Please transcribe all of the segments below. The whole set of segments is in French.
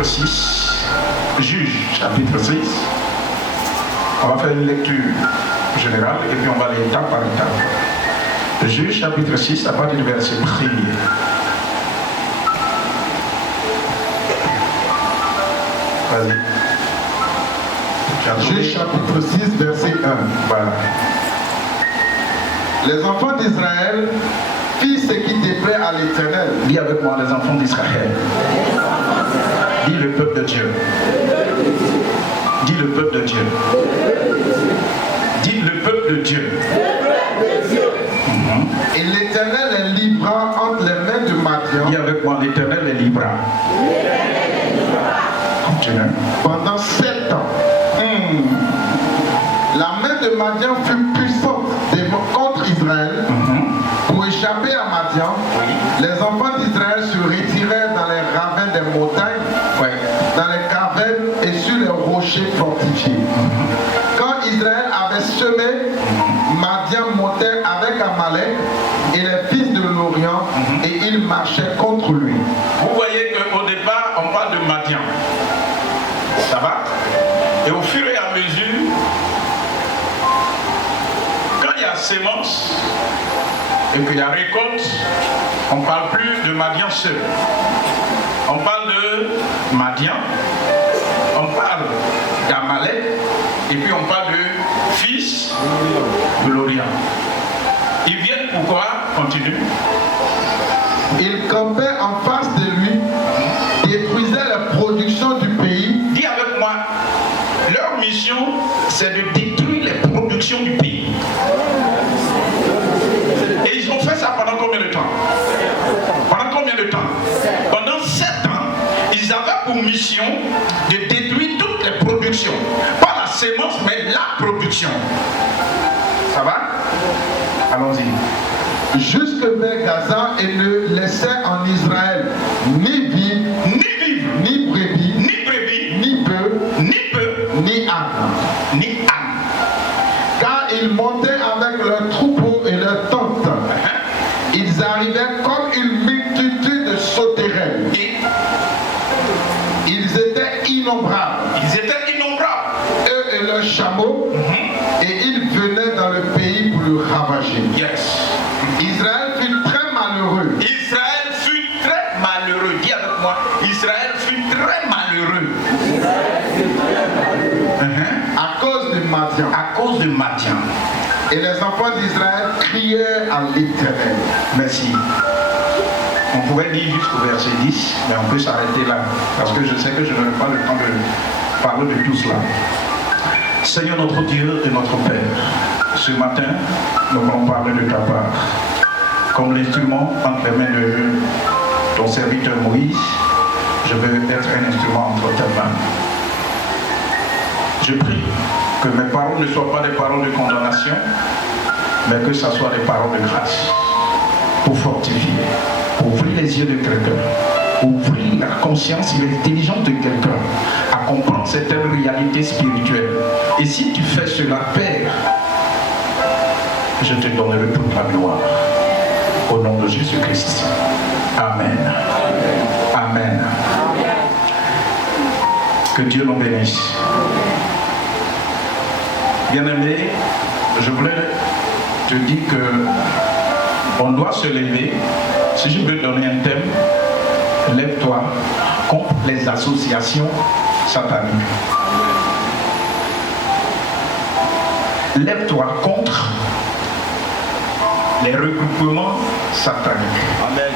chapitre 6, Juge chapitre 6. On va faire une lecture générale et puis on va aller étape par étape. Juge chapitre 6 à partir du verset 1er. Vas-y. Juge chapitre 6 verset 1. Voilà. Les enfants d'Israël firent ce qui déplaît à l'Éternel. Dis avec moi les enfants d'Israël. Dis le peuple de Dieu. Dis le peuple de Dieu. Dis le peuple de Dieu. Et l'Éternel les livra entre les mains de Madian. Dis avec moi l'Éternel les livra. Continue. Pendant 7 ans. La main de Madian fut puissante contre Israël. Pour échapper à Madian, les enfants d'Israël se retirèrent dans les ravins des montagnes, dans les cavernes et sur les rochers fortifiés. Quand Israël avait semé, Madian montait avec Amalek et les fils de l'Orient et ils marchaient contre lui. Vous voyez qu'au départ, on parle de Madian. Ça va? Et au fur et à mesure, quand il y a sémence et qu'il y a récolte, on ne parle plus de Madian seul. On parle de Madian, on parle d'Amalek, et puis on parle de fils de l'Orient. Ils viennent pourquoi? Continue. Ils campaient en face de lui, détruisaient la production du pays. Dis avec moi, leur mission, c'est de détruire les productions du pays. Et ils ont fait ça pendant combien de temps? Pendant combien de temps? Pendant 7 ans, ils avaient pour mission de détruire toutes les productions. Pas la sémence, mais la production. Ça va? Allons-y. Jusque vers Gaza et ne laissait en Israël ni vivre, ni brebis, ni bœufs, ni ânes. Car ils montaient avec leurs troupeaux et leurs tentes. Ils arrivaient comme une multitude de sauterelles. Ils étaient innombrables. Eux et leurs chameaux. Et ils venaient dans le pays pour le ravager. Yes. Israël fut très malheureux. Israël fut très malheureux. Dis avec moi, Israël fut très malheureux. À cause de Madian. À cause de Madian. Et les enfants d'Israël criaient à l'Éternel. Merci. On pourrait lire jusqu'au verset 10, mais on peut s'arrêter là, parce que je sais que je n'aurai pas le temps de parler de tout cela. Seigneur notre Dieu et notre Père, ce matin, nous voulons parler de ta part. Comme l'instrument entre les mains de ton serviteur Moïse, je veux être un instrument entre tes mains. Je prie que mes paroles ne soient pas des paroles de condamnation, mais que ce soit des paroles de grâce, pour fortifier, pour ouvrir les yeux de quelqu'un, ouvrir la conscience et l'intelligence de quelqu'un à comprendre certaines réalités spirituelles. Et si tu fais cela, Père, je te donnerai toute la gloire. Au nom de Jésus-Christ. Amen. Amen. Que Dieu nous bénisse. Bien-aimé, je voulais te dire que on doit se lever. Si je veux donner un thème, lève-toi contre les associations sataniques. Lève-toi contre les regroupements sataniques. Amen.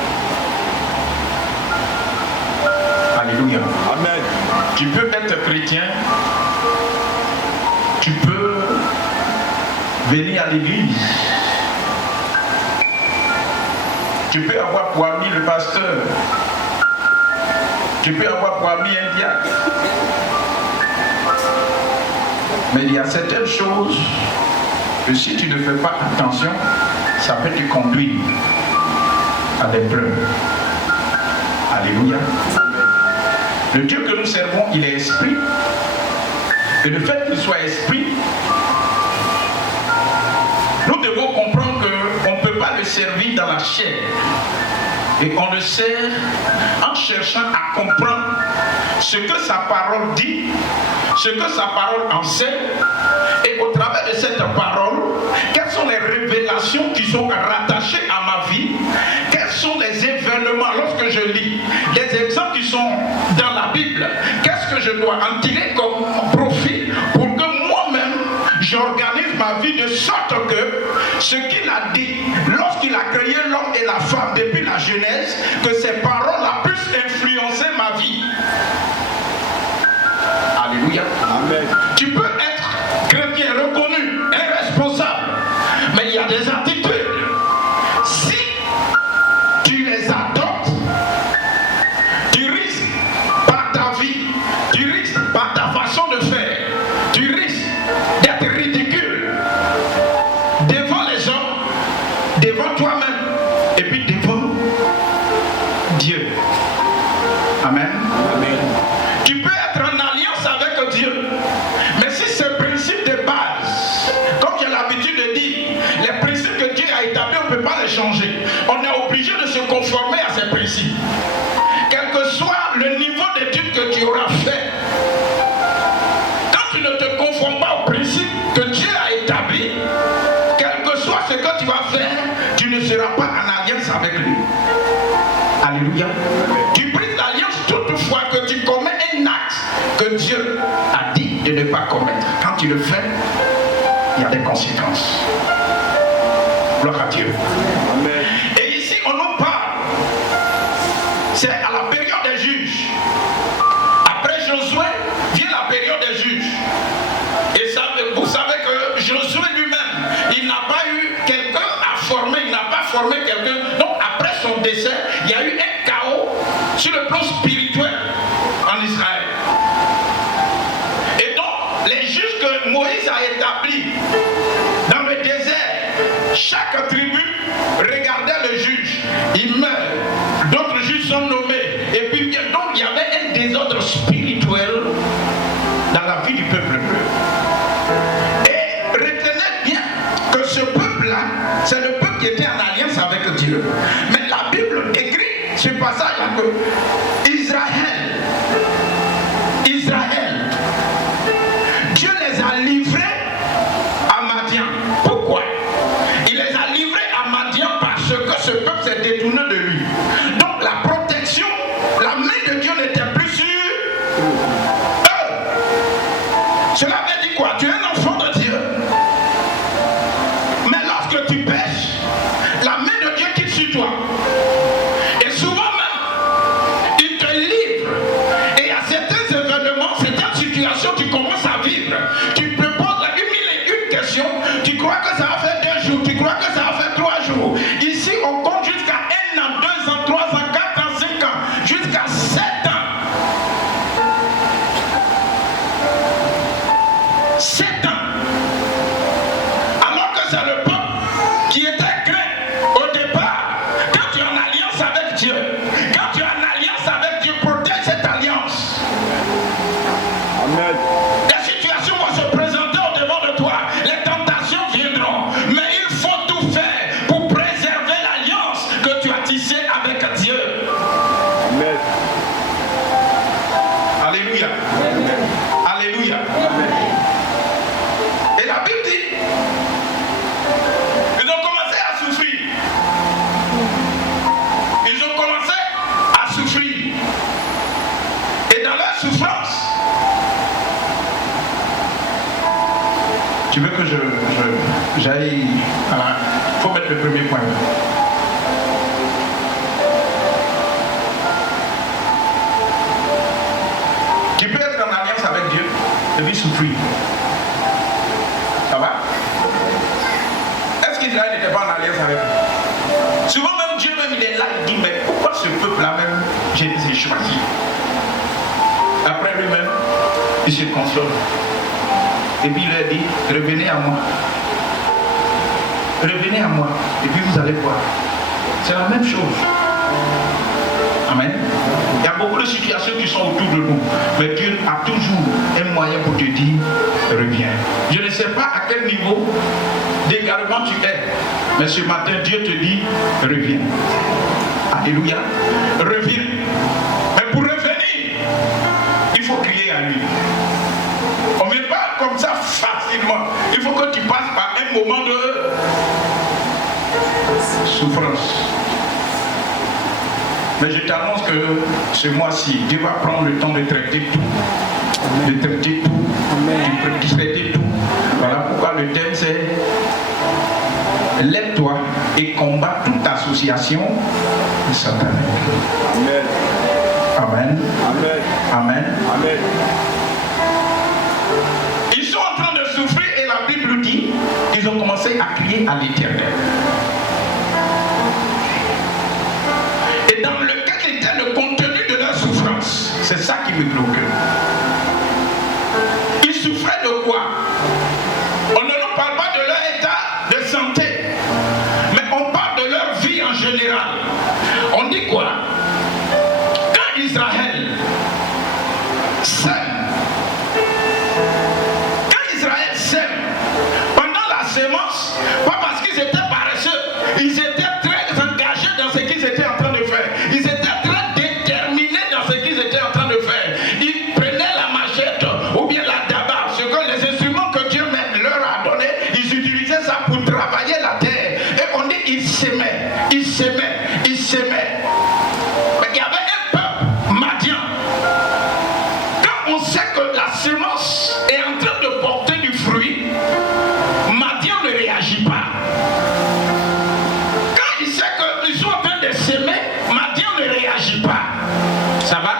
Alléluia. Amen. Tu peux être chrétien, tu peux venir à l'église, tu peux avoir pour ami le pasteur, tu peux avoir pour ami un diacre, mais il y a certaines choses que si tu ne fais pas attention, ça peut te conduire à des pleurs. Alléluia. Le Dieu que nous servons, il est esprit. Et le fait qu'il soit esprit, nous devons comprendre qu'on ne peut pas le servir dans la chair Et on le sert en cherchant à comprendre ce que sa parole dit, ce que sa parole enseigne. Et au travers de cette parole, quelles sont les révélations qui sont rattachées à ma vie? Quels sont les événements, lorsque je lis, les exemples qui sont dans la Bible? Qu'est-ce que je dois en tirer comme profit pour que moi-même, j'organise ma vie de sorte que ce qu'il a dit, lorsqu'il a créé l'homme et la femme depuis la Genèse, que ces paroles-là puissent influencer ma vie. Alléluia. Amen. Tu peux être chrétien reconnu et responsable, mais il y a des attitudes. Si tu les adoptes, tu risques par ta vie, tu risques par ta façon de faire, tu risques d'être ridicule devant les hommes, devant toi-même et puis devant Dieu. Amen. Amen. Tu peux être en alliance avec Dieu, mais si ce principe de base, comme j'ai l'habitude de dire, les principes que Dieu a établis, on ne peut pas les changer. On est obligé de se conformer à ces principes. Quel que soit le niveau d'étude que tu auras fait, quand tu ne te conformes pas aux principes que Dieu a établis, quel que soit ce que tu vas faire, tu ne seras pas en alliance avec lui. Alléluia. Tu brises l'alliance toutefois que tu commets un acte que Dieu a dit de ne pas commettre. Quand tu le fais, il y a des conséquences. Gloire à Dieu. Amen. Et ici, on nous parle. C'est à la période des juges. Après Josué, vient la période des juges. Et ça, vous savez que Josué lui-même, il n'a pas eu quelqu'un à former, il n'a pas formé quelqu'un. Donc après son décès, il y a eu un chaos sur le plan spirituel en Israël. Et donc, les juges que Moïse a établis dans le désert, chaque tribu regardait le juge. Il meurt, d'autres juges sont nommés. Et puis, donc, il y avait un désordre spirituel dans la vie du peuple. Et retenez bien que ce peuple-là, c'est le peuple qui était en alliance avec Dieu. Mais la Bible écrit ce passage-là que Israël, Dieu les a livrés à Madian. Pourquoi? Il les a livrés à Madian parce que ce peuple s'est détourné de lui. Donc la protection, la main de Dieu n'était plus sur eux. Cela veut dire quoi? Tu es un enfant de Dieu. Mais lorsque tu pêches, la main de Dieu quitte sur toi. Et souvent même, il te livre. Et il y a certains événements, certaines situations que tu commences à vivre. Tu te poses une question, tu crois que ça va faire 2 jours, tu crois que ça va faire 3 jours. Ici, on compte jusqu'à 1 an, 2 ans, 3 ans, 4 ans, 5 ans, jusqu'à 7 ans. 7 ans. Alors que c'est le peuple qui était craint au départ. Quand tu es en alliance avec Dieu, quand tu es en alliance avec Dieu, protège cette alliance. Amen. Les situations vont se présenter au devant de toi. Les tentations viendront. Mais il faut tout faire pour préserver l'alliance que tu as tissée avec Dieu. Amen. Alléluia. Amen. Alléluia. Amen. Et la Bible dit, ils ont commencé à souffrir. Ils ont commencé à souffrir. Et dans leur souffrance, tu veux que j'aille à la... Il faut mettre le premier point. Tu peux être en alliance avec Dieu et puis souffrir. Ça va? Est-ce qu'Israël n'était pas en alliance avec lui? Souvent même Dieu même il est là, il dit mais pourquoi ce peuple-là même je les ai choisis? Après lui-même, il se console. Et puis il leur dit, revenez à moi. Revenez à moi. Et puis vous allez voir. C'est la même chose. Amen. Il y a beaucoup de situations qui sont autour de nous. Mais Dieu a toujours un moyen pour te dire, reviens. Je ne sais pas à quel niveau d'égarement tu es. Mais ce matin, Dieu te dit, reviens. Alléluia. Reviens. Mais pour revenir, il faut crier à lui. On ne vient pas comme ça facilement. Il faut que tu passes par un moment de souffrance. Mais je t'annonce que ce mois-ci, Dieu va prendre le temps de traiter tout. De traiter tout. De traiter tout. Voilà pourquoi le thème c'est lève-toi et combat toute association satanique. Amen. Amen. Amen. Amen. Ils sont en train de souffrir et la Bible dit qu'ils ont commencé à crier à l'Éternel. Et dans lequel était le contenu de leur souffrance. C'est ça qui me préoccupe. Ils souffraient de quoi? On ne nous parle pas de leur état de santé, mais on parle de leur vie en général. On dit quoi? Quand Israël sème, pendant la sémence, pas parce qu'ils étaient paresseux, ils étaient très engagés dans ce qu'ils étaient en train de faire. Ils étaient très déterminés dans ce qu'ils étaient en train de faire. Ils prenaient la machette ou bien la daba, ce que les instruments que Dieu leur a donnés, ils utilisaient ça pour travailler la terre. Et on dit ils s'aimaient, ils s'aimaient, ils s'aimaient. Mais il y avait un peuple madian. Quand on sait que la sémence est en train de porter du fruit, Madian ne réagit pas. Quand il sait qu'ils sont en train de s'aimer, Madian ne réagit pas. Ça va?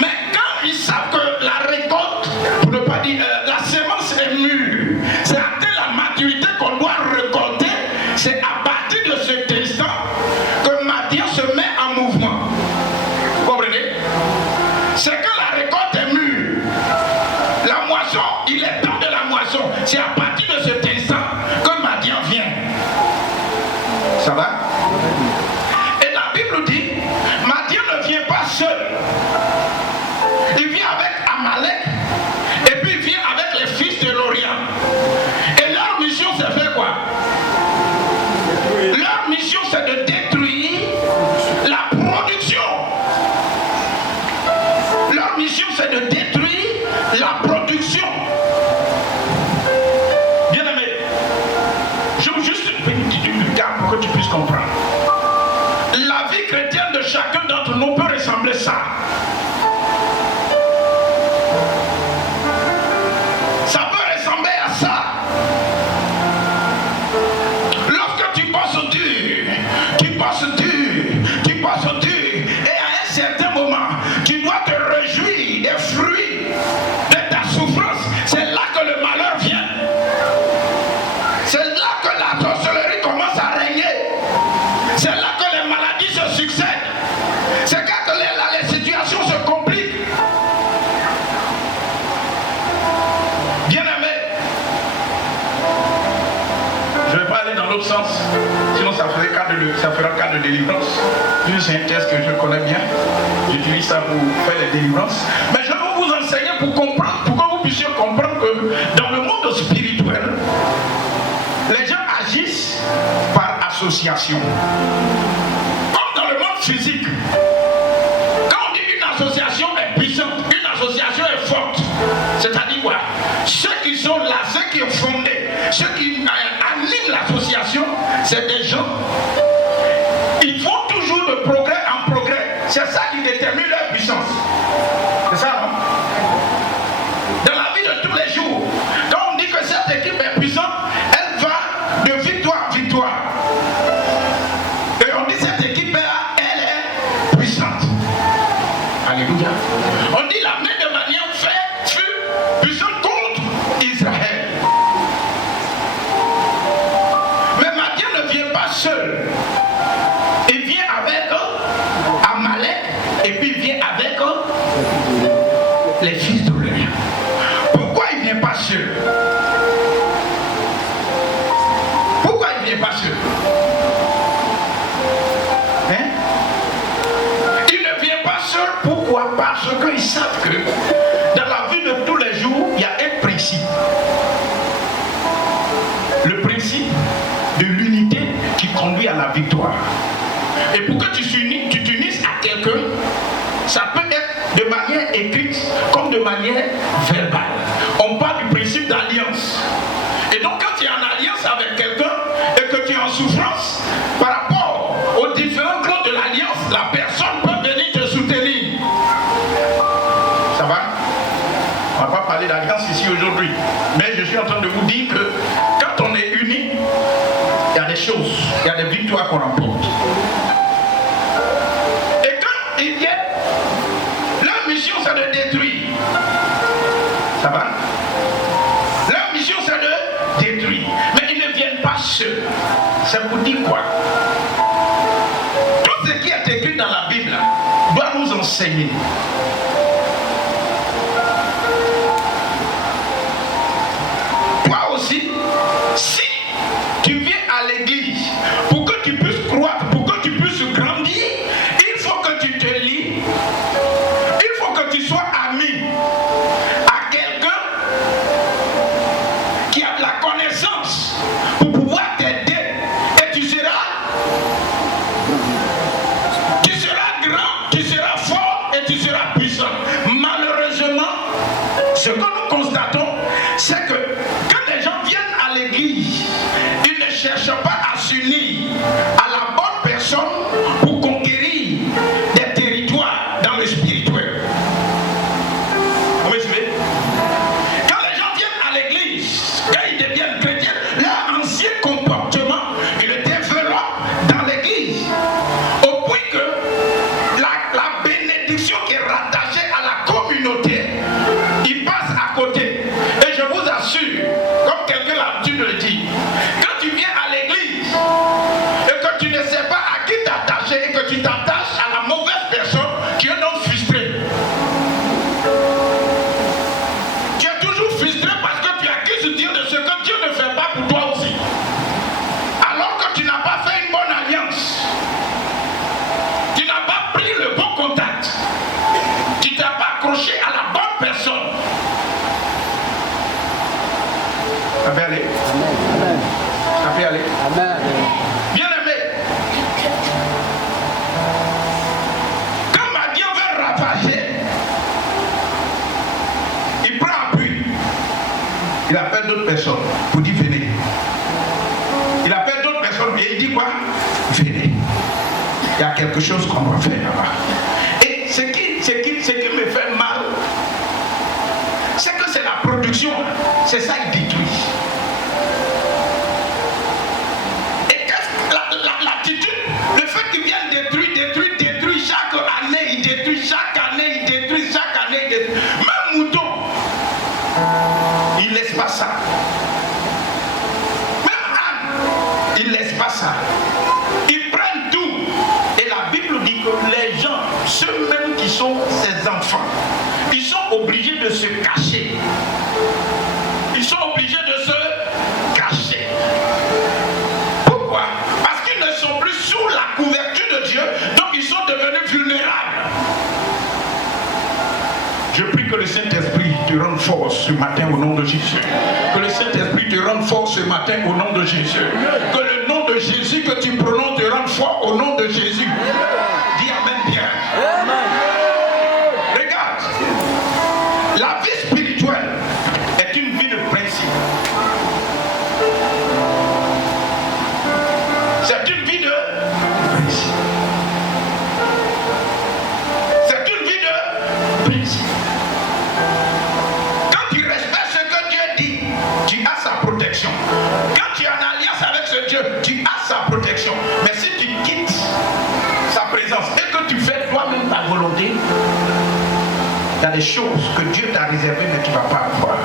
Mais quand ils savent que la récolte, pour ne pas dire la sémence est mûre, c'est atteint la maturité qu'on doit récolter, c'est à partir de cet instant que Madian se met en mouvement. Vous comprenez? C'est que la récolte est mûre. La moisson, il est temps de la moisson. C'est à partir de cet instant que Madian vient. Ça va? Et la Bible dit, Madian ne vient pas seul. Il vient avec Amalek. Et puis il vient avec les fils de l'Orient. Et leur mission c'est faire quoi? Leur mission c'est de détruire la production. Leur mission c'est de détruire la production. Bien aimé, je veux juste une carte pour que tu puisses comprendre. La vie chrétienne de chacun d'entre nous peut ressembler à ça. Ça peut ressembler à ça. Lorsque tu passes dur, tu passes dur, tu passes dur, et à un certain moment, tu dois te réjouir des fruits de ta souffrance. C'est là que le malheur vient. C'est là que la sorcellerie commence à régner. C'est là que les maladies se succèdent. C'est là que les situations se compliquent. Bien aimé, je ne vais pas aller dans l'autre sens, sinon ça fera cas de délivrance. C'est un texte que je connais bien. J'utilise ça pour faire les délivrances. Mais je vais vous enseigner pour comprendre, pour que vous puissiez comprendre que dans le monde spirituel, les gens agissent par association. Comme dans le monde physique. Quand on dit une association est puissante, une association est forte, c'est-à-dire quoi? Ceux qui sont là, ceux qui ont fondé, ceux qui animent l'association, c'est des gens. Ils vont toujours de progrès en progrès. C'est ça qui détermine leur puissance. C'est ça, non? Dans la vie de tous les jours, quand on dit que cette équipe est puissante, elle va de victoire en victoire. Et on dit cette équipe là, elle est puissante. Alléluia. On dit la main de Madian fut puissante contre Israël. Mais Madian ne vient pas seul. Il vient avec Amalek et puis il vient avec les fils de l'Orient. Pourquoi il ne vient pas seul? Pourquoi il ne vient pas seul? Hein? Il ne vient pas seul, pourquoi? Parce qu'ils savent que dans la vie de tous les jours, il y a un principe. Le principe de l'unité qui conduit à la victoire. Et pour que tu t'unisses à quelqu'un, ça peut être de manière écrite comme de manière verbale. On parle du principe d'alliance. Et donc quand tu es en alliance avec quelqu'un et que tu es en souffrance, par rapport aux différents clauses de l'alliance, la personne peut venir te soutenir. Ça va? On ne va pas parler d'alliance ici aujourd'hui. Mais je suis en train de vous dire que quand on est unis, il y a des choses, il y a des victoires qu'on remporte. Et quand ils viennent, leur mission c'est de détruire. Ça va? Leur mission c'est de détruire. Mais ils ne viennent pas seuls. Ça vous dit quoi? Tout ce qui est écrit dans la Bible doit nous enseigner. Toi aussi, si tu viens à l'église pour que tu puisses croître, pour que tu puisses grandir, il faut que tu te lis, il faut que tu sois ami à quelqu'un qui a de la connaissance pour pouvoir t'aider et tu seras grand, tu seras fort et tu seras puissant. Malheureusement, ce que nous constatons, c'est que quand les gens viennent à l'église, ils ne cherchent pas à s'unir à la bonne personne pour conquérir des territoires dans le spirituel. Vous me suivez? Quand les gens viennent à l'église, quand ils deviennent chrétiens, leur ancien comportement, ils le développent dans l'église. Au point que la bénédiction qui est rattachée à la communauté, ils passent à côté. Et je vous assure, comme quelqu'un l'a l'habitude de le dire, quand tu viens à l'église et que tu ne sais pas à qui t'attacher et que tu t'attaches à la mauvaise personne, tu es donc frustré. Tu es toujours frustré parce que tu accuses Dieu de ce que Dieu ne fait pas pour toi aussi. Alors que tu n'as pas fait une bonne alliance. Tu n'as pas pris le bon contact. Tu t'es pas accroché à la bonne personne. Ça peut aller? Amen. Ça peut aller? Amen. Bien aimé, quand Madian veut ravager, il prend appui. Il appelle d'autres personnes pour dire venez. Il appelle d'autres personnes et il dit quoi? Venez. Il y a quelque chose qu'on doit faire là-bas. Et ce qui me fait mal, c'est que c'est la production. C'est ça qui détruit. L'attitude, le fait qu'ils viennent détruire chaque année, ils détruisent chaque année, même mouton, ils ne laissent pas ça. Même âne, ils ne laissent pas ça. Ils prennent tout. Et la Bible dit que les gens, ceux-mêmes qui sont ses enfants, ils sont obligés de se cacher. Ils sont obligés de se cacher. Pourquoi? Parce qu'ils ne sont plus sous la couverture de Dieu, donc ils sont devenus vulnérables. Je prie que le Saint-Esprit te rende fort ce matin au nom de Jésus. Que le Saint-Esprit te rende fort ce matin au nom de Jésus. Que le nom de Jésus que tu prononces te rende fort au nom de Jésus. Dis Amen bien. Regarde, la vie spirituelle est une vie de principe. C'est une vie de principe. C'est une vie de principe. Quand tu respectes ce que Dieu dit, tu as sa protection. Quand tu es en alliance avec ce Dieu, tu as sa protection. Mais si tu quittes sa présence et que tu fais toi-même ta volonté, il y a des choses que Dieu t'a réservées mais tu ne vas pas avoir.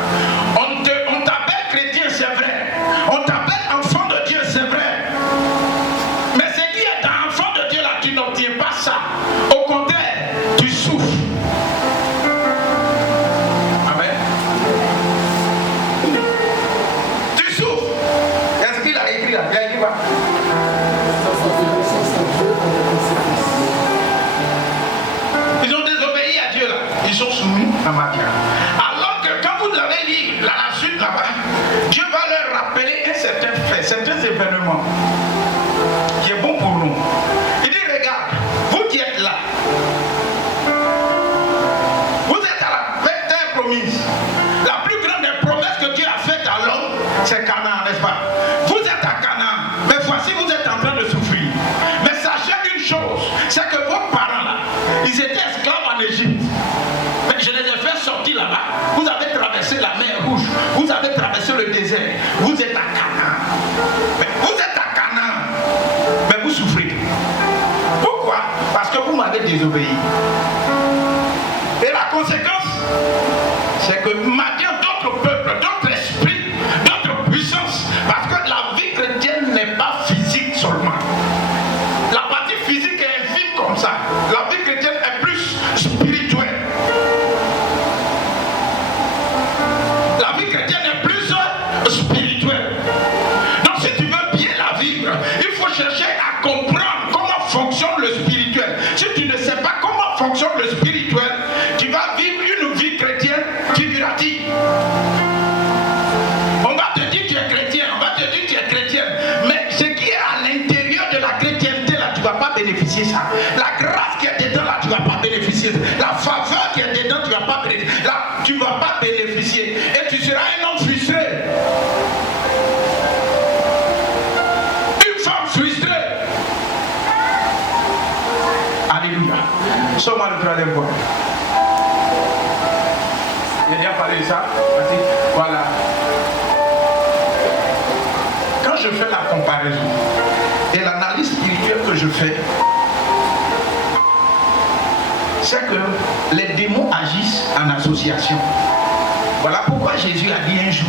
On t'appelle chrétien, c'est vrai. On t'appelle enfant de Dieu, c'est vrai. Mais ce qui est un enfant de Dieu là, tu n'obtiens pas ça. Au contraire, tu souffres. Amen. Tu souffres. Est-ce qu'il a écrit là? Il a écrit quoi? Ils ont désobéi à Dieu là. Ils sont soumis à Madian. Alors que quand vous avez lu la C'est Canaan, n'est-ce pas? Vous êtes à Canaan, mais voici vous êtes en train de souffrir. Mais sachez une chose, c'est que vos parents là, ils étaient esclaves en Égypte. Mais je les ai fait sortir là-bas. Vous avez traversé la mer Rouge, vous avez traversé le désert, vous êtes à Canaan. Mais vous êtes à Canaan, mais vous souffrez. Pourquoi? Parce que vous m'avez désobéi. Et la conséquence, c'est que maintenant d'autres peuples, d'autres esprits, d'autres puissances, parce que la vie chrétienne n'est pas physique seulement. La partie physique est infime comme ça. La vie chrétienne est plus spirituelle. La vie chrétienne est plus spirituelle. Donc si tu veux bien la vivre, il faut chercher à comprendre comment fonctionne le spirituel. Si tu ne sais pas comment fonctionne le spirituel, tu vas vivre une vie chrétienne figurative. On va te dire tu es chrétien, on va te dire tu es chrétienne, mais ce qui est à l'intérieur de la chrétienté là, tu ne vas pas bénéficier ça. La grâce qui est dedans là, tu ne vas pas bénéficier. La faveur qui est dedans, tu ne vas pas bénéficier. Là, tu ne vas pas bénéficier. Et tu seras un homme frustré. Une femme frustrée. Alléluia. Sommes-moi le troisième point. J'ai déjà parlé de ça. Voilà. Quand je fais la comparaison et l'analyse spirituelle que je fais, c'est que les démons agissent en association. Voilà pourquoi Jésus a dit un jour,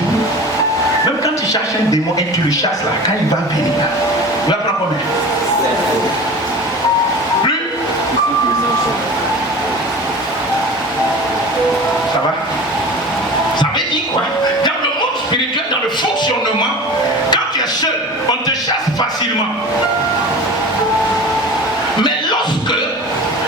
même quand tu cherches un démon et tu le chasses là, quand il va venir, il va prendre combien? Plus? Ça va? Ça veut dire quoi? Dans le monde spirituel, dans le fonctionnement, quand tu es seul, on te chasse facilement. Mais lorsque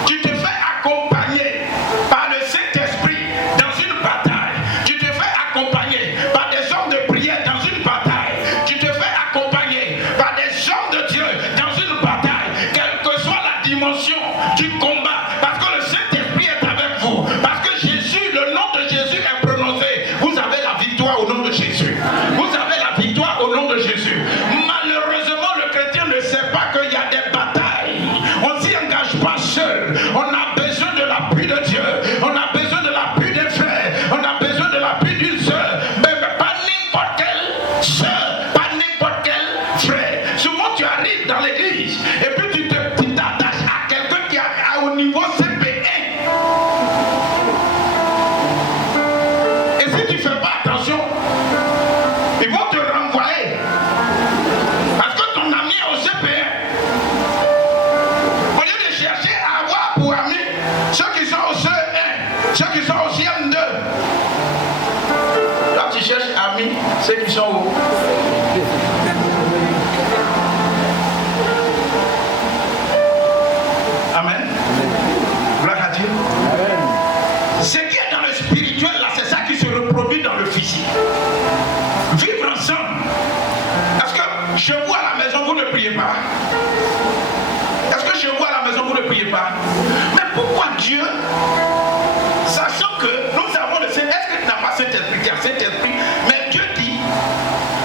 tu te fais accompagner par le Saint-Esprit dans une bataille, tu te fais accompagner par des hommes de prière dans une bataille, tu te fais accompagner par des hommes de Dieu dans une bataille, quelle que soit la dimension du combat, parce que le Saint-Esprit est avec vous, parce que Jésus, le nom de Jésus est prononcé, vous avez la victoire au nom de Jésus. Vous avez la victoire au nom de Jésus. Malheureusement, le chrétien ne sait pas qu'il y a des batailles. On ne s'y engage pas seul. On a besoin de l'appui de Dieu. On a besoin de l'appui des frères. On a besoin de l'appui d'une sœur. Mais pas n'importe quelle sœur, pas n'importe quel frère. Souvent, tu arrives dans l'église et puis tu t'attaches à quelqu'un qui est au niveau CP1. Et si tu ne fais pas attention, ils vont te renvoyer. Parce que ton ami est au CP1. Au lieu de chercher à avoir pour amis ceux qui sont au CE1, ceux qui sont au CM2. Là, tu cherches amis, ceux qui sont au... Amen. Gloire à Dieu. Ce qui est dans le spirituel, là, c'est ça qui se reproduit dans le physique. Vivre ensemble. Est-ce que chez vous à la maison, vous ne priez pas? Est-ce que chez vous à la maison, vous ne priez pas? Mais pourquoi Dieu, sachant que nous avons le Saint-Esprit, est-ce que tu n'as pas Saint-Esprit, tu as Saint-Esprit, mais Dieu dit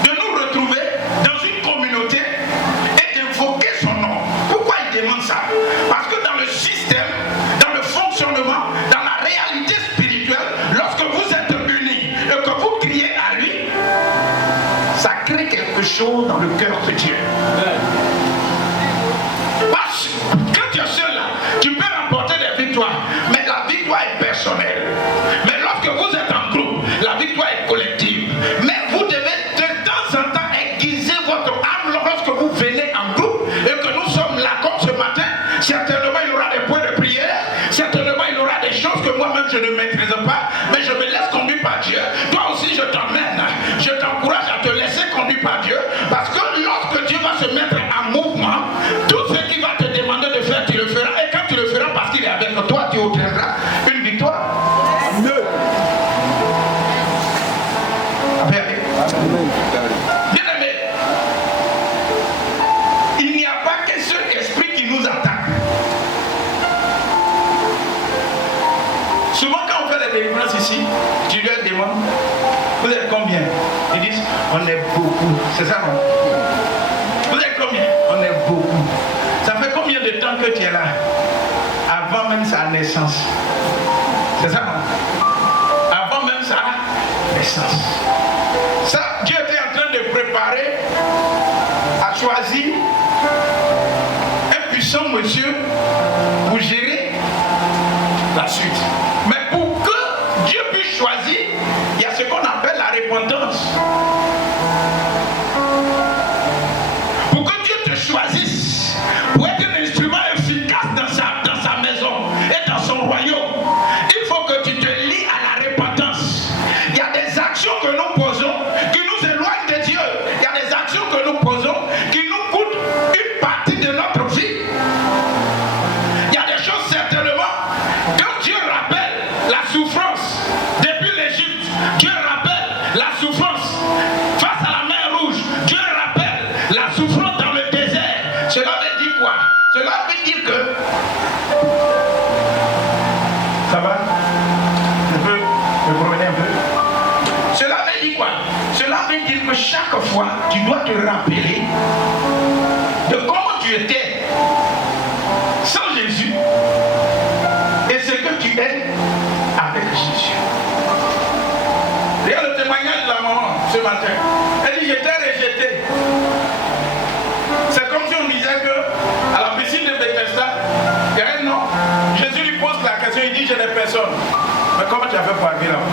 de nous retrouver dans une communauté et d'invoquer son nom. Pourquoi il demande ça? Parce que dans le système, dans le fonctionnement, dans la réalité spirituelle, lorsque vous êtes unis et que vous criez à lui, ça crée quelque chose dans le cœur de Dieu. Parce que quand tu es seul là, tu peux remporter des victoires, mais la victoire est personnelle. Mais lorsque vous êtes en groupe, la victoire est collective. Mais vous devez de temps en temps aiguiser votre âme lorsque vous venez en groupe et que nous sommes là comme ce matin. Certainement il y aura des points de prière, certainement il y aura des choses que moi-même je ne maîtrise pas, mais je me laisse conduire par Dieu. Toi aussi je t'emmène, je t'encourage à te laisser conduire par Dieu, parce que lorsque Dieu va se mettre en mouvement, tout ce qu'il va te demander de faire, tu le feras, et quand tu le feras parce qu'il est avec toi, tu obtiendras une victoire. Bien aimé, il n'y a pas qu'un seul esprit qui nous attaque. Souvent quand on fait des délivrances ici, tu leur demandes, vous êtes combien? Ils disent, On est beaucoup. C'est ça, non? Vous êtes combien? On est beaucoup. Ça fait combien de temps que tu es là? Avant même sa naissance. C'est ça, non? Avant même sa naissance. Ça, Dieu était en train de préparer à choisir un puissant monsieur pour gérer la suite. Mais pour que Dieu puisse choisir, il y a ce qu'on appelle la repentance. Pour que Dieu te choisisse, pour être un instrument efficace dans sa maison et dans son royaume, il faut que tu te lies à la repentance. Il y a des actions que nous posons qui nous éloignent de Dieu. Il y a des actions que nous posons qui nous coûtent une partie de notre vie. Il y a des choses certainement, quand Dieu rappelle la souffrance depuis l'Égypte, Dieu rappelle la souffrance face à la mer rouge, Dieu rappelle la souffrance dans le désert. Cela veut dire quoi? Cela veut dire que... Ça va? Je peux me promener un peu? Cela veut dire quoi? Cela veut dire que chaque fois, tu dois te rappeler de comment tu étais sans Jésus et ce que tu es avec Jésus. Regarde le témoignage de la maman ce matin. Elle dit: j'étais rejeté. C'est comme si on disait que à la piscine de Bethesda, il y a un an, Jésus lui pose la question, il dit: je n'ai personne. Mais comment tu as fait pour arriver là-bas?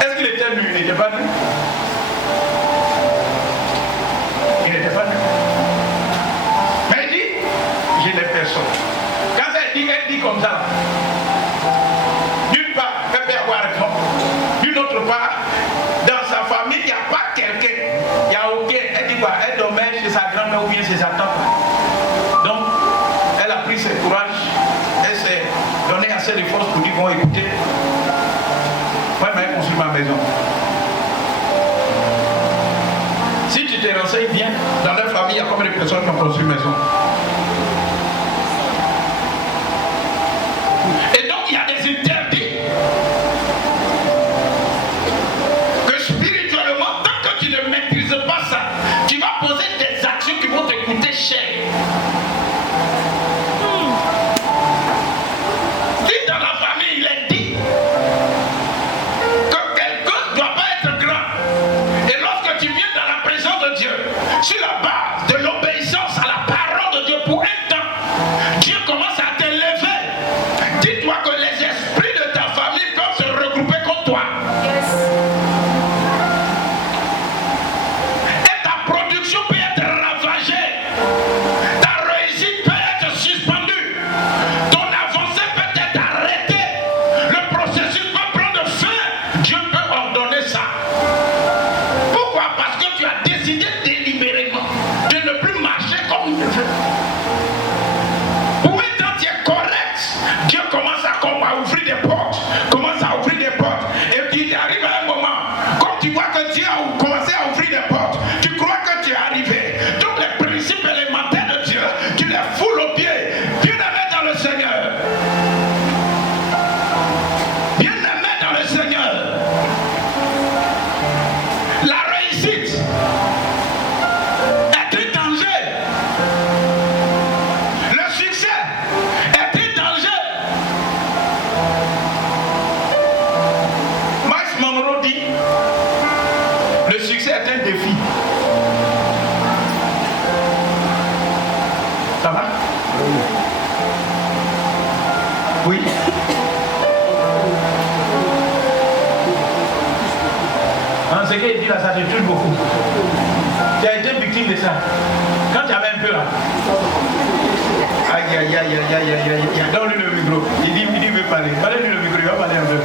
Est-ce qu'il était nu? Il n'était pas nu. Il n'était pas nu. Mais il dit: je n'ai personne. Quand elle dit comme ça, d'une part, elle peut avoir raison. D'une autre part, dans sa famille, il n'y a pas quelqu'un. Il n'y a aucun. Elle dit quoi? Elle dormait chez sa grand-mère ou bien chez sa tante. Donc, elle a pris ses courage. Elle s'est donné assez de force pour dire: bon, écoutez, moi, je vais construire ma maison. Si tu te renseignes bien, dans leur famille, il y a combien de personnes qui ont construit une maison? Et donc, il y a des interdits que spirituellement, tant que tu ne maîtrises pas ça, tu vas poser des actions qui vont te coûter cher. Si dans la famille, il est dit que quelqu'un ne doit pas être grand, et lorsque tu viens dans la présence de Dieu, sur la base de l'obéissance à la parole de Dieu pour un temps, Dieu commence à t'élever. Dis-toi que les esprits de ta famille peuvent se regrouper contre toi. Et ta production peut être ravagée. Ta réussite peut être suspendue. Ton avancée peut être arrêtée. Le processus peut prendre fin. Dieu peut ordonner ça. Pourquoi? Parce que tu as décidé délibérément de ne plus marcher comme il le fait. Pour un temps, tu es correct. Dieu commence à ouvrir des portes. Commence à ouvrir des portes. Et puis il arrive à un moment, comme tu vois que Dieu a commencé à ouvrir des portes, tu crois que tu es arrivé. Donc les principes élémentaires de Dieu, tu les foules aux pieds. Bien-aimé dans le Seigneur. Bien-aimé dans le Seigneur. La réussite est un danger. Le succès est un danger. Max Monroe dit: le succès est un défi. Ça va? Oui. Ce qu'il dit là, ça te touche beaucoup. Tu as été victime de ça. Quand tu avais un peu là. Aïe, aïe, aïe, aïe, aïe, aïe, aïe. Donne-lui le micro. Il dit, il veut parler. Parlez-lui le micro, il va parler un peu.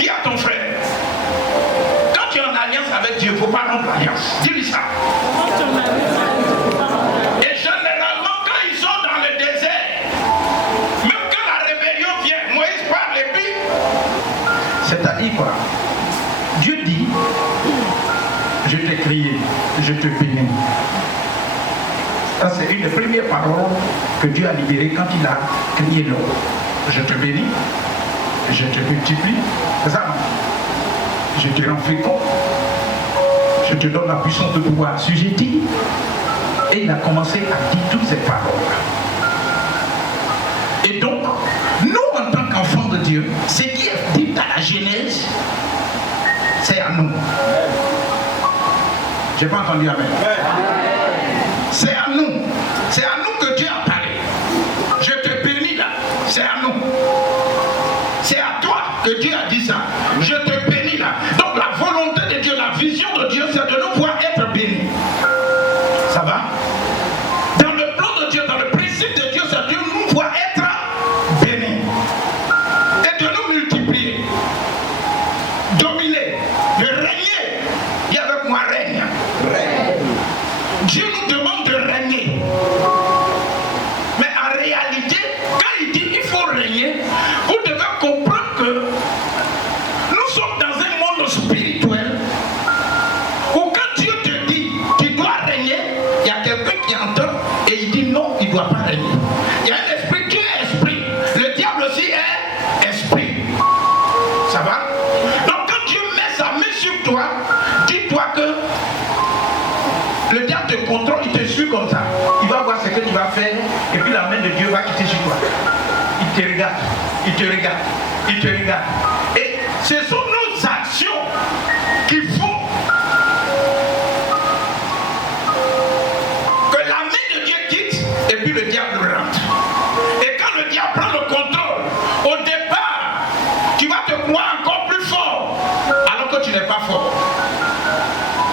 Dis à ton frère, quand tu es en alliance avec Dieu, il ne faut pas rompre l'alliance. Dis-lui ça. Et généralement, quand ils sont dans le désert, même quand la rébellion vient, Moïse parle et puis. C'est-à-dire quoi? Dieu dit: je t'ai créé, je te bénis. Ça, c'est une des premières paroles que Dieu a libérées quand il a créé l'homme. Je te bénis je te multiplie. C'est ça, non? Je te rends fécond. Je te donne la puissance de pouvoir assujettir. Et il a commencé à dire toutes ces paroles. Et donc, nous, en tant qu'enfants de Dieu, ce qui est dit à la Genèse, c'est à nous. J'ai pas entendu amen. C'est à nous. C'est à nous que Dieu a parlé. Je te bénis là. C'est à nous. C'est à toi que Dieu a dit ça. Je te bénis là. Donc la volonté de Dieu, la vision de Dieu, c'est de nous pouvoir être bénis. Ça va? Dans le plan de Dieu, dans le principe de Dieu, c'est de nous pouvoir être bénis. Et de nous multiplier. Dominer. De régner. Dis avec moi, règne. Dieu nous demande de régner. Mais en réalité, quand il dit qu'il faut régner, vous devez comprendre que nous sommes dans un monde spirituel où quand Dieu te dit tu dois régner, il y a quelqu'un qui entend et il dit non, il ne doit pas régner. Il y a un esprit qui est esprit. Le diable aussi est esprit. Ça va? Donc quand Dieu met sa main sur toi, dis-toi que le diable te contrôle, il te suit comme ça. Il va voir ce que tu vas faire et puis la main de Dieu va quitter sur toi. Il te regarde, il te regarde, il te regarde. Et ce sont nos actions qui font que la main de Dieu quitte et puis le diable rentre. Et quand le diable prend le contrôle, au départ, tu vas te croire encore plus fort alors que tu n'es pas fort.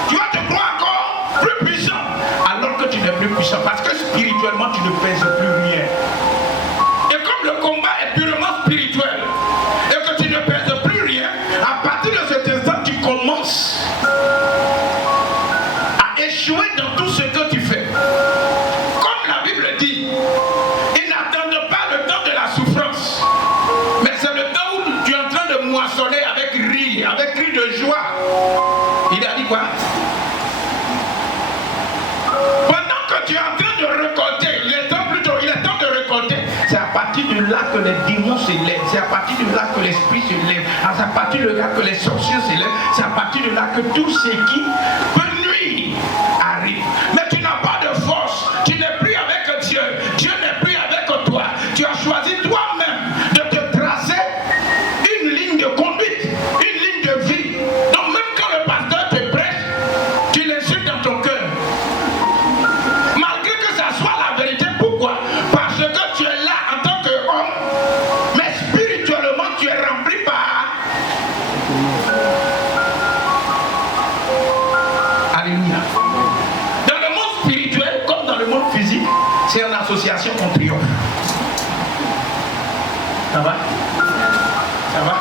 Tu vas te croire encore plus puissant alors que tu n'es plus puissant parce que spirituellement tu ne pèses plus rien. Et comme le combat est purement spirituel et que tu ne pèses plus rien, à partir de cet instant tu commences à échouer dans tout ce que tu fais. Comme la Bible dit, ils n'attendent pas le temps de la souffrance, mais c'est le temps où tu es en train de moissonner avec cri de joie. Il a dit quoi? Pendant que tu es en train de récolter, il est temps de récolter. C'est à partir de là que les démons se lèvent, c'est à partir de là que l'esprit se lève, c'est à partir de là que les sorciers se lèvent, c'est à partir de là que tout ce qui peut nuire arrive. Mais tu n'as pas de force, tu n'es plus avec Dieu, Dieu n'est plus avec toi. Tu as choisi toi-même de te tracer une ligne de conduite, une ligne de vie. Donc même quand le pasteur te prêche, tu l'insultes dans ton cœur. Malgré que ça soit la vérité, pourquoi? Parce que tu es là en tant qu'homme, mais spirituellement tu es rempli par... Alléluia. Dans le monde spirituel, comme dans le monde physique, c'est en association qu'on triomphe. Ça va? Ça va?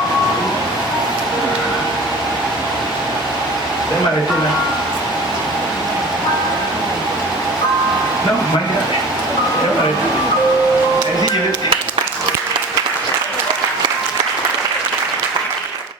Je vais m'arrêter là. Non, je vais m'arrêter.